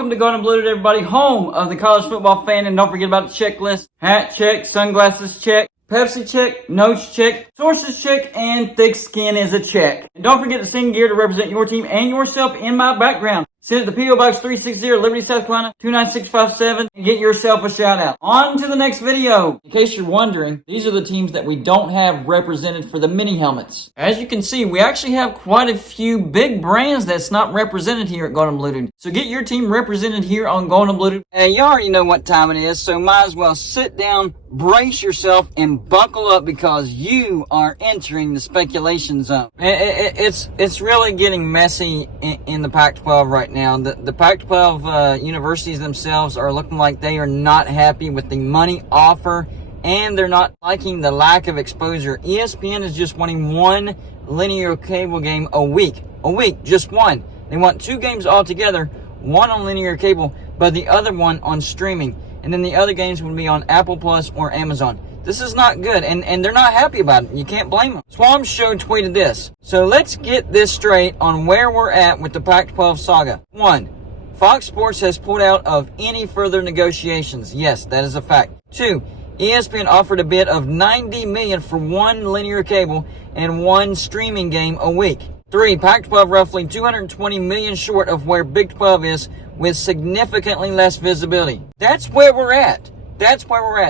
Welcome to Golden and Blue, everybody, home of the college football fan. And don't forget about the checklist. Hat check, sunglasses check, Pepsi check, notes check, sources check, and thick skin is a check. And don't forget to sing gear to represent your team and yourself in my background. Send it to P.O. Box 360, Liberty, South Carolina, 29657, and get yourself a shout out. On to the next video. In case you're wondering, these are the teams that we don't have represented for the mini helmets. As you can see, we actually have quite a few big brands that's not represented here at Golden Blue. So get your team represented here on Golden Blue. Hey, you already know what time it is, so might as well sit down, brace yourself, and buckle up because you are entering the speculation zone. It's really getting messy in the Pac-12 right now. The Pac-12 universities themselves are looking like they are not happy with the money offer, and they're not liking the lack of exposure. ESPN is just wanting one linear cable game a week, just one. They want 2 games altogether, one on linear cable, but the other one on streaming. And then the other games would be on Apple Plus or Amazon. This is not good, and they're not happy about it. You can't blame them. Swamp Show tweeted this. So let's get this straight on where we're at with the Pac-12 saga. 1. Fox Sports has pulled out of any further negotiations. Yes, that is a fact. 2. ESPN offered a bid of $90 million for one linear cable and one streaming game a week. 3. Pac-12 roughly $220 million short of where Big 12 is, with significantly less visibility. That's where we're at.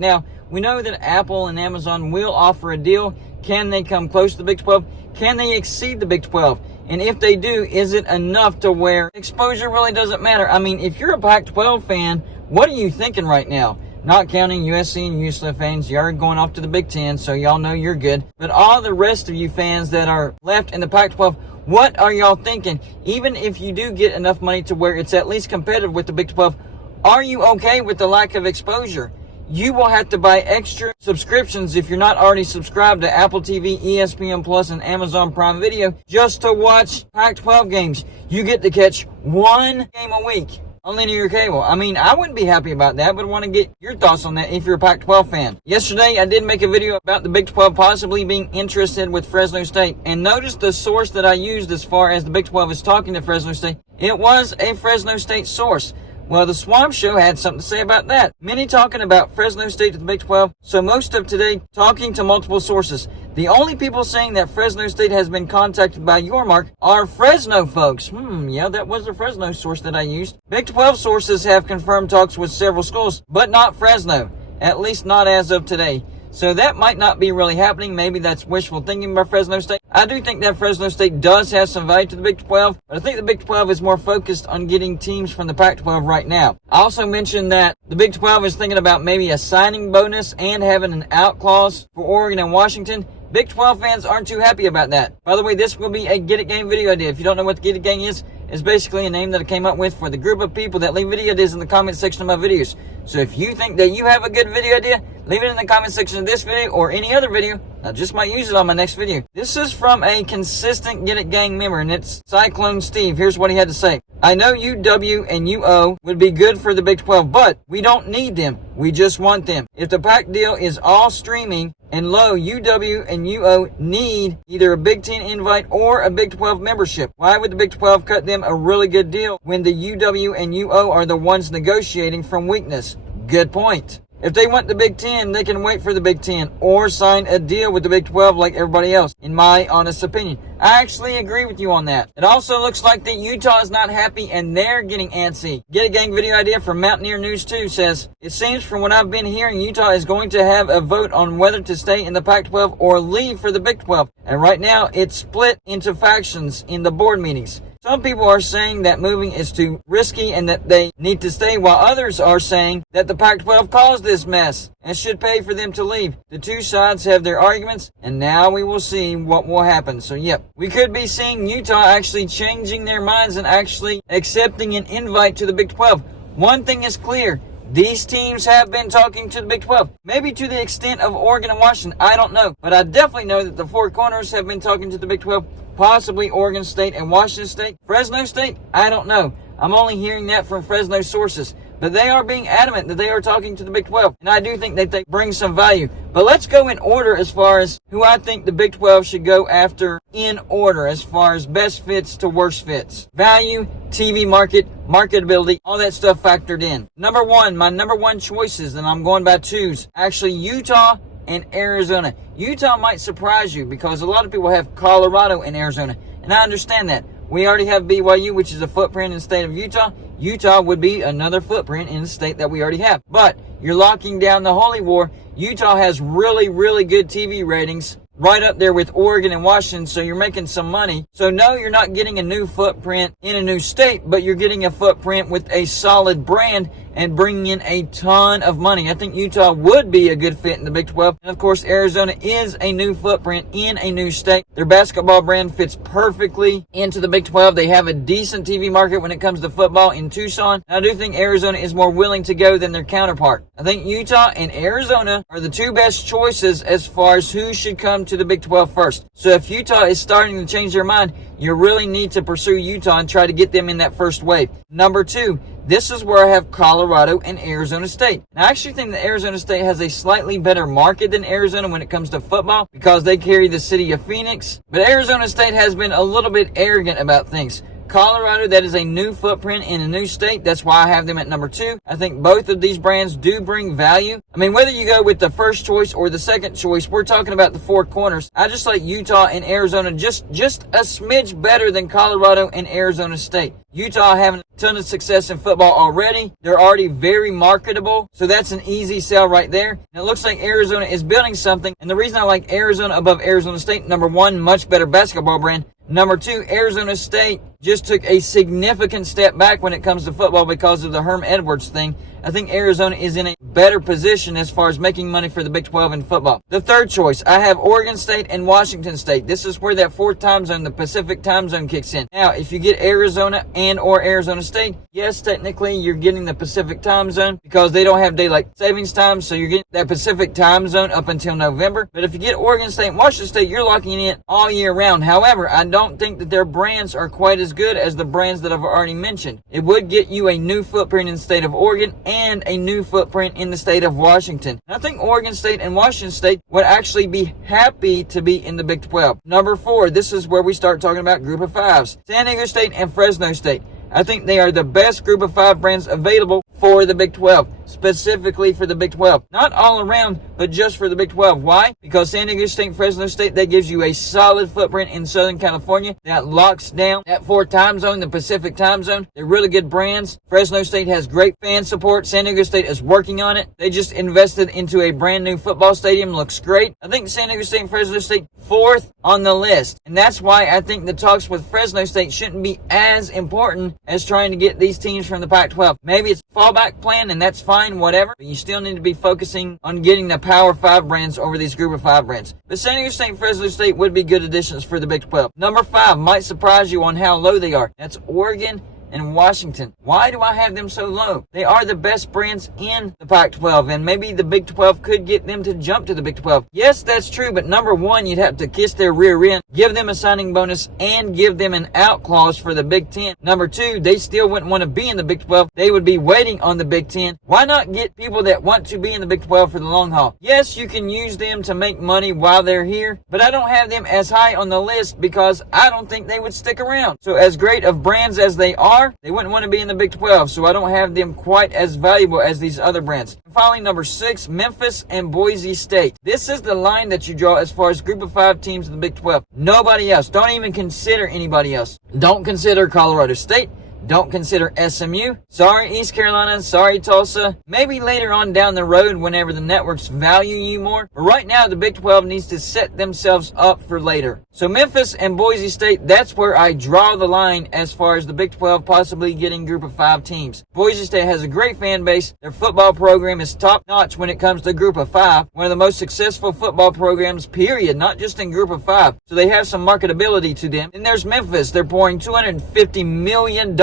Now, we know that Apple and Amazon will offer a deal. Can they come close to the Big 12? Can they exceed the Big 12? And if they do, is it enough to where exposure really doesn't matter? I mean, if you're a Pac-12 fan, what are you thinking right now? Not counting USC and UCLA fans, you are going off to the Big Ten, so y'all know you're good. But all the rest of you fans that are left in the Pac-12, what are y'all thinking? Even if you do get enough money to where it's at least competitive with the Big 12, are you okay with the lack of exposure? You will have to buy extra subscriptions if you're not already subscribed to Apple TV, ESPN Plus, and Amazon Prime Video just to watch Pac-12 games. You get to catch one game a week on linear cable. I mean, I wouldn't be happy about that, but I want to get your thoughts on that if you're a Pac-12 fan. Yesterday, I did make a video about the Big 12 possibly being interested with Fresno State. And notice the source that I used as far as the Big 12 is talking to Fresno State. It was a Fresno State source. Well, the Swamp Show had something to say about that. Many talking about Fresno State to the Big 12, so most of today talking to multiple sources. The only people saying that Fresno State has been contacted by your mark are Fresno folks. Yeah, that was a Fresno source that I used. Big 12 sources have confirmed talks with several schools, but not Fresno. At least not as of today. So that might not be really happening. Maybe that's wishful thinking by Fresno State. I do think that Fresno State does have some value to the Big 12, but I think the Big 12 is more focused on getting teams from the Pac-12 right now. I also mentioned that the Big 12 is thinking about maybe a signing bonus and having an out clause for Oregon and Washington. Big 12 fans aren't too happy about that. By the way, this will be a Get It Gang video idea. If you don't know what the Get It Gang is, it's basically a name that I came up with for the group of people that leave video ideas in the comment section of my videos. So if you think that you have a good video idea, leave it in the comment section of this video or any other video. I just might use it on my next video. This is from a consistent Get It Gang member, and it's Cyclone Steve. Here's what he had to say. I know UW and UO would be good for the Big 12, but we don't need them. We just want them. If the Pac deal is all streaming and low, UW and UO need either a Big 10 invite or a Big 12 membership. Why would the Big 12 cut them a really good deal when the UW and UO are the ones negotiating from weakness? Good point. If they want the Big 10, they can wait for the Big 10 or sign a deal with the Big 12 like everybody else, in my honest opinion. I actually agree with you on that. It also looks like that Utah is not happy and they're getting antsy. Get a Gang video idea from Mountaineer News 2 says, it seems from what I've been hearing, Utah is going to have a vote on whether to stay in the Pac-12 or leave for the Big 12. And right now, it's split into factions in the board meetings. Some people are saying that moving is too risky and that they need to stay, while others are saying that the Pac-12 caused this mess and should pay for them to leave. The two sides have their arguments, and now we will see what will happen. So, yep, we could be seeing Utah actually changing their minds and actually accepting an invite to the Big 12. One thing is clear. These teams have been talking to the Big 12. Maybe to the extent of Oregon and Washington, I don't know. But I definitely know that the Four Corners have been talking to the Big 12. Possibly Oregon State and Washington State. Fresno State, I don't know. I'm only hearing that from Fresno sources. but they are being adamant that they are talking to the Big 12. And I do think that they bring some value. But let's go in order as far as who I think the Big 12 should go after in order as far as best fits to worst fits. Value, TV market, marketability, all that stuff factored in. Number one, my number one choices, and I'm going by twos, actually Utah and Arizona. Utah might surprise you because a lot of people have Colorado and Arizona, and I understand that. We already have BYU, which is a footprint in the state of Utah. Utah would be another footprint in the state that we already have. But you're locking down the Holy War. Utah has really, really good TV ratings, right up there with Oregon and Washington, so you're making some money. So no, you're not getting a new footprint in a new state, but you're getting a footprint with a solid brand and bringing in a ton of money. I think Utah would be a good fit in the Big 12. And of course, Arizona is a new footprint in a new state. Their basketball brand fits perfectly into the Big 12. They have a decent TV market when it comes to football in Tucson. And I do think Arizona is more willing to go than their counterpart. I think Utah and Arizona are the two best choices as far as who should come to the Big 12 first. So if Utah is starting to change their mind, you really need to pursue Utah and try to get them in that first wave. Number two, this is where I have Colorado and Arizona State. Now, I actually think that Arizona State has a slightly better market than Arizona when it comes to football because they carry the city of Phoenix. But Arizona State has been a little bit arrogant about things. Colorado, that is a new footprint in a new state. That's why I have them at number two. I think both of these brands do bring value. I mean, whether you go with the first choice or the second choice, we're talking about the four corners. I just like Utah and Arizona just a smidge better than Colorado and Arizona State. Utah having a ton of success in football already. They're already very marketable, so that's an easy sell right there. And it looks like Arizona is building something, and the reason I like Arizona above Arizona State, number one, much better basketball brand. Number two, Arizona State just took a significant step back when it comes to football because of the Herm Edwards thing. I think Arizona is in a better position as far as making money for the Big 12 in football. The third choice, I have Oregon State and Washington State. This is where that fourth time zone, the Pacific time zone, kicks in. Now, if you get Arizona and or Arizona State, yes, technically you're getting the Pacific time zone because they don't have daylight savings time, so you're getting that Pacific time zone up until November. But if you get Oregon State and Washington State, you're locking in all year round. However, I don't think that their brands are quite as good as the brands that I've already mentioned. It would get you a new footprint in the state of Oregon and a new footprint in the state of Washington. And I think Oregon State and Washington State would actually be happy to be in the Big 12. Number four, this is where we start talking about group of fives. San Diego State and Fresno State. I think they are the best group of five brands available for the Big 12, specifically for the Big 12. Not all around, but just for the Big 12. Why? Because San Diego State and Fresno State, that gives you a solid footprint in Southern California that locks down that fourth time zone, the Pacific time zone. They're really good brands. Fresno State has great fan support. San Diego State is working on it. They just invested into a brand new football stadium. Looks great. I think San Diego State and Fresno State fourth on the list. And that's why I think the talks with Fresno State shouldn't be as important as trying to get these teams from the Pac-12. Maybe it's a fallback plan, and that's fine, whatever. But you still need to be focusing on getting the Power 5 brands over these Group of 5 brands. But San Diego State and Fresno State would be good additions for the Big 12. Number 5 might surprise you on how low they are. That's Oregon and Washington. Why do I have them so low? They are the best brands in the Pac-12, and maybe the Big 12 could get them to jump to the Big 12. Yes, that's true, but number 1, you'd have to kiss their rear end, give them a signing bonus, and give them an out clause for the Big 10. Number 2, they still wouldn't want to be in the Big 12. They would be waiting on the Big 10. Why not get people that want to be in the Big 12 for the long haul? Yes, you can use them to make money while they're here, but I don't have them as high on the list because I don't think they would stick around. So as great of brands as they are, they wouldn't want to be in the Big 12, so I don't have them quite as valuable as these other brands. And finally, number 6, Memphis and Boise State. This is the line that you draw as far as Group of 5 teams in the Big 12. Nobody else. Don't even consider anybody else. Don't consider Colorado State. Don't consider SMU. Sorry, East Carolina. Sorry, Tulsa. Maybe later on down the road whenever the networks value you more. But right now, the Big 12 needs to set themselves up for later. So Memphis and Boise State, that's where I draw the line as far as the Big 12 possibly getting Group of 5 teams. Boise State has a great fan base. Their football program is top-notch when it comes to Group of 5. One of the most successful football programs, period, not just in Group of 5. So they have some marketability to them. And there's Memphis. They're pouring $250 million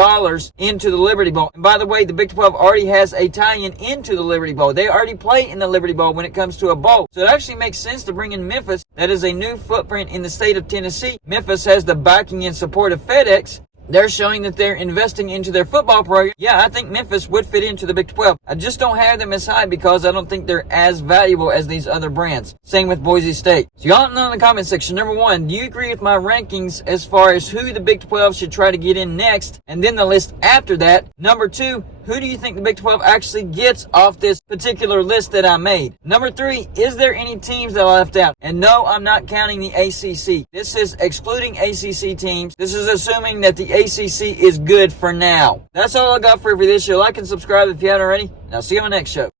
into the Liberty Bowl. And by the way, the Big 12 already has a tie-in into the Liberty Bowl. They already play in the Liberty Bowl when it comes to a bowl. So it actually makes sense to bring in Memphis. That is a new footprint in the state of Tennessee. Memphis has the backing and support of FedEx. they're showing that they're investing into their football program. Yeah, I think Memphis would fit into the Big 12. I just don't have them as high because I don't think they're as valuable as these other brands. Same with Boise State. So y'all let me know in the comment section. Number one, do you agree with my rankings as far as who the Big 12 should try to get in next? And then the list after that. Number two, who do you think the Big 12 actually gets off this particular list that I made? Number three, is there any teams that I left out? And no, I'm not counting the ACC. This is excluding ACC teams. This is assuming that the ACC is good for now. That's all I got for you for this show. Like and subscribe if you haven't already, and I'll see you on the next show.